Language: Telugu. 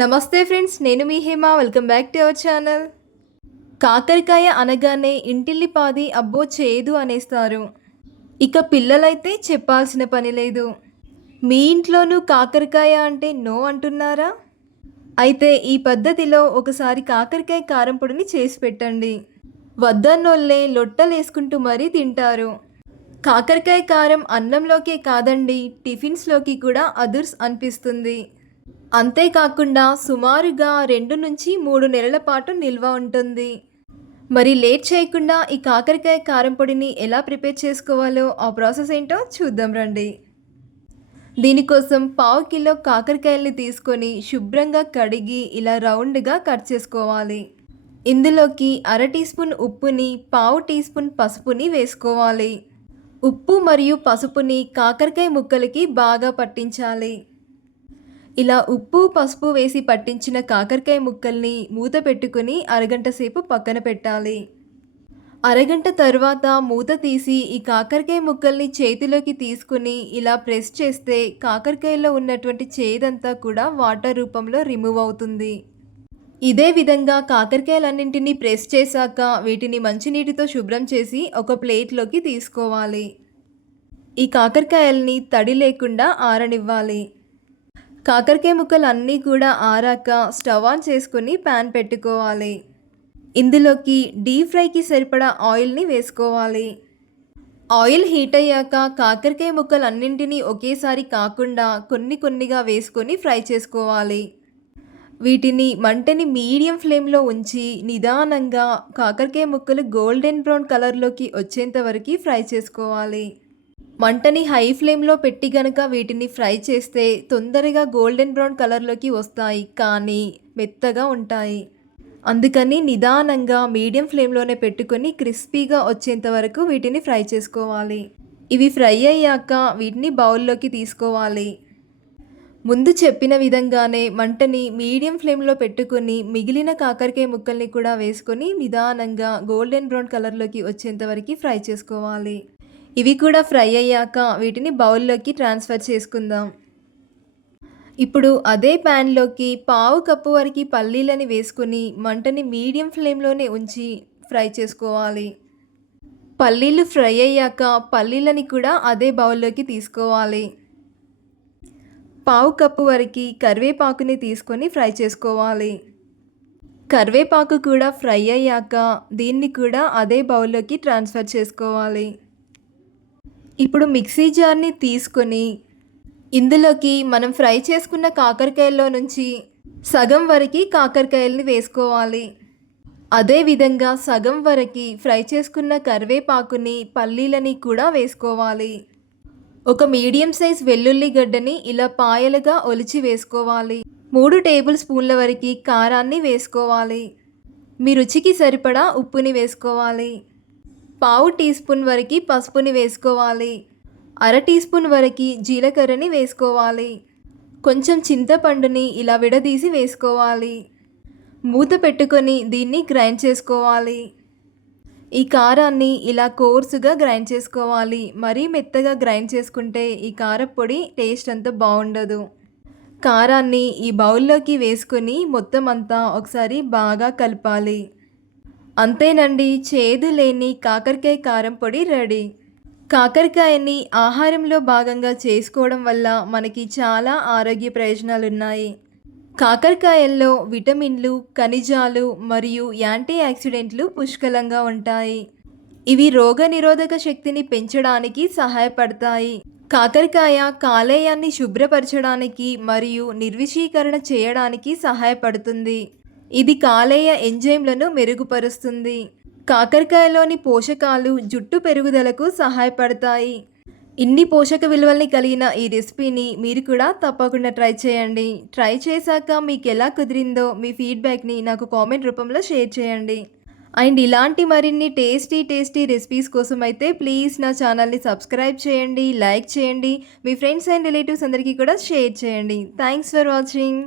నమస్తే ఫ్రెండ్స్ నేను మీ Hema. Welcome back to our channel. కాకరకాయ అనగానే ఇంటిల్లిపాది అబ్బో చేయదు అనేస్తారు. ఇక పిల్లలైతే చెప్పాల్సిన పని లేదు. మీ ఇంట్లోనూ కాకరకాయ అంటే నో అంటున్నారా? అయితే ఈ పద్ధతిలో ఒకసారి కాకరకాయ కారం పొడిని చేసి పెట్టండి. వద్దన్నోళ్ళే లొట్టలేసుకుంటూ మరీ తింటారు. కాకరకాయ కారం అన్నంలోకే కాదండి టిఫిన్స్లోకి కూడా అదుర్స్ అనిపిస్తుంది. అంతేకాకుండా సుమారుగా రెండు నుంచి మూడు నెలల పాటు నిల్వ ఉంటుంది. మరి లేట్ చేయకుండా ఈ కాకరకాయ కారం పొడిని ఎలా ప్రిపేర్ చేసుకోవాలో ఆ ప్రాసెస్ ఏంటో చూద్దాం రండి. దీనికోసం పావు కిలో కాకరకాయల్ని తీసుకొని శుభ్రంగా కడిగి ఇలా రౌండ్గా కట్ చేసుకోవాలి. ఇందులోకి అర టీ స్పూన్ ఉప్పుని పావు టీ స్పూన్ పసుపుని వేసుకోవాలి. ఉప్పు మరియు పసుపుని కాకరకాయ ముక్కలకి బాగా పట్టించాలి. ఇలా ఉప్పు పసుపు వేసి పట్టించిన కాకరకాయ ముక్కల్ని మూత పెట్టుకుని అరగంట సేపు పక్కన పెట్టాలి. అరగంట తర్వాత మూత తీసి ఈ కాకరకాయ ముక్కల్ని చేతిలోకి తీసుకుని ఇలా ప్రెస్ చేస్తే కాకరకాయలో ఉన్నటువంటి చేదంతా కూడా వాటర్ రూపంలో రిమూవ్ అవుతుంది. ఇదే విధంగా కాకరకాయలన్నింటినీ ప్రెస్ చేశాక వీటిని మంచినీటితో శుభ్రం చేసి ఒక ప్లేట్లోకి తీసుకోవాలి. ఈ కాకరకాయల్ని తడి లేకుండా ఆరనివ్వాలి. కాకరకాయ ముక్కలు అన్నీ కూడా ఆరాక స్టవ్ ఆన్ చేసుకుని ప్యాన్ పెట్టుకోవాలి. ఇందులోకి డీప్ ఫ్రైకి సరిపడా ఆయిల్ని వేసుకోవాలి. ఆయిల్ హీట్ అయ్యాక కాకరకాయ ముక్కలు అన్నింటినీ ఒకేసారి కాకుండా కొన్ని కొన్నిగా వేసుకొని ఫ్రై చేసుకోవాలి. వీటిని మంటని మీడియం ఫ్లేమ్లో ఉంచి నిదానంగా కాకరకాయ ముక్కలు గోల్డెన్ బ్రౌన్ కలర్లోకి వచ్చేంత వరకు ఫ్రై చేసుకోవాలి. మంటని హై ఫ్లేమ్లో పెట్టి గనక వీటిని ఫ్రై చేస్తే తొందరగా గోల్డెన్ బ్రౌన్ కలర్లోకి వస్తాయి కానీ మెత్తగా ఉంటాయి. అందుకని నిదానంగా మీడియం ఫ్లేమ్లోనే పెట్టుకొని క్రిస్పీగా వచ్చేంత వరకు వీటిని ఫ్రై చేసుకోవాలి. ఇవి ఫ్రై అయ్యాక వీటిని బౌల్లోకి తీసుకోవాలి. ముందు చెప్పిన విధంగానే మంటని మీడియం ఫ్లేమ్లో పెట్టుకొని మిగిలిన కాకరకాయ ముక్కల్ని కూడా వేసుకొని నిదానంగా గోల్డెన్ బ్రౌన్ కలర్లోకి వచ్చేంత వరకు ఫ్రై చేసుకోవాలి. ఇవి కూడా ఫ్రై అయ్యాక వీటిని బౌల్లోకి ట్రాన్స్ఫర్ చేసుకుందాం. ఇప్పుడు అదే ప్యాన్లోకి పావు కప్పు వరకు పల్లీలని వేసుకొని మంటని మీడియం ఫ్లేమ్లోనే ఉంచి ఫ్రై చేసుకోవాలి. పల్లీలు ఫ్రై అయ్యాక పల్లీలని కూడా అదే బౌల్లోకి తీసుకోవాలి. పావు కప్పు వరకు కరివేపాకుని తీసుకొని ఫ్రై చేసుకోవాలి. కరివేపాకు కూడా ఫ్రై అయ్యాక దీన్ని కూడా అదే బౌల్లోకి ట్రాన్స్ఫర్ చేసుకోవాలి. ఇప్పుడు మిక్సీ జార్ని తీసుకొని ఇందులోకి మనం ఫ్రై చేసుకున్న కాకరకాయల్లో నుంచి సగం వరకు కాకరకాయల్ని వేసుకోవాలి. అదేవిధంగా సగం వరకు ఫ్రై చేసుకున్న కరివేపాకుని పల్లీలని కూడా వేసుకోవాలి. ఒక మీడియం సైజ్ వెల్లుల్లి గడ్డని ఇలా పాయలుగా ఒలిచి వేసుకోవాలి. మూడు టేబుల్ స్పూన్ల వరకు కారాన్ని వేసుకోవాలి. మీ రుచికి సరిపడా ఉప్పుని వేసుకోవాలి. పావు టీ స్పూన్ వరకు పసుపుని వేసుకోవాలి. అర టీ స్పూన్ వరకు జీలకర్రని వేసుకోవాలి. కొంచెం చింతపండుని ఇలా విడదీసి వేసుకోవాలి. మూత పెట్టుకొని దీన్ని గ్రైండ్ చేసుకోవాలి. ఈ కారాన్ని ఇలా కోర్సుగా గ్రైండ్ చేసుకోవాలి. మరీ మెత్తగా గ్రైండ్ చేసుకుంటే ఈ కారపొడి టేస్ట్ అంత బాగుండదు. కారాన్ని ఈ బౌల్లోకి వేసుకొని మొత్తం అంతా ఒకసారి బాగా కలపాలి. అంతేనండి చేదు లేని కాకరకాయ కారం పొడి రెడీ. కాకరకాయని ఆహారంలో భాగంగా చేసుకోవడం వల్ల మనకి చాలా ఆరోగ్య ప్రయోజనాలు ఉన్నాయి కాకరకాయల్లో విటమిన్లు ఖనిజాలు మరియు యాంటీ ఆక్సిడెంట్లు పుష్కలంగా ఉంటాయి. ఇవి రోగనిరోధక శక్తిని పెంచడానికి సహాయపడతాయి. కాకరకాయ కాలేయాన్ని శుభ్రపరచడానికి మరియు నిర్విషీకరణ చేయడానికి సహాయపడుతుంది. ఇది కాలేయ ఎంజైమ్లను మెరుగుపరుస్తుంది. కాకరకాయలోని పోషకాలు జుట్టు పెరుగుదలకు సహాయపడతాయి. ఇన్ని పోషక విలువల్ని కలిగిన ఈ రెసిపీని మీరు కూడా తప్పకుండా ట్రై చేయండి. ట్రై చేశాక మీకు ఎలా కుదిరిందో మీ ఫీడ్బ్యాక్ని నాకు కామెంట్ రూపంలో షేర్ చేయండి. అండ్ ఇలాంటి మరిన్ని టేస్టీ టేస్టీ రెసిపీస్ కోసం అయితే ప్లీజ్ నా ఛానల్ని సబ్స్క్రైబ్ చేయండి లైక్ చేయండి మీ ఫ్రెండ్స్ అండ్ రిలేటివ్స్ అందరికీ కూడా షేర్ చేయండి. Thanks for watching.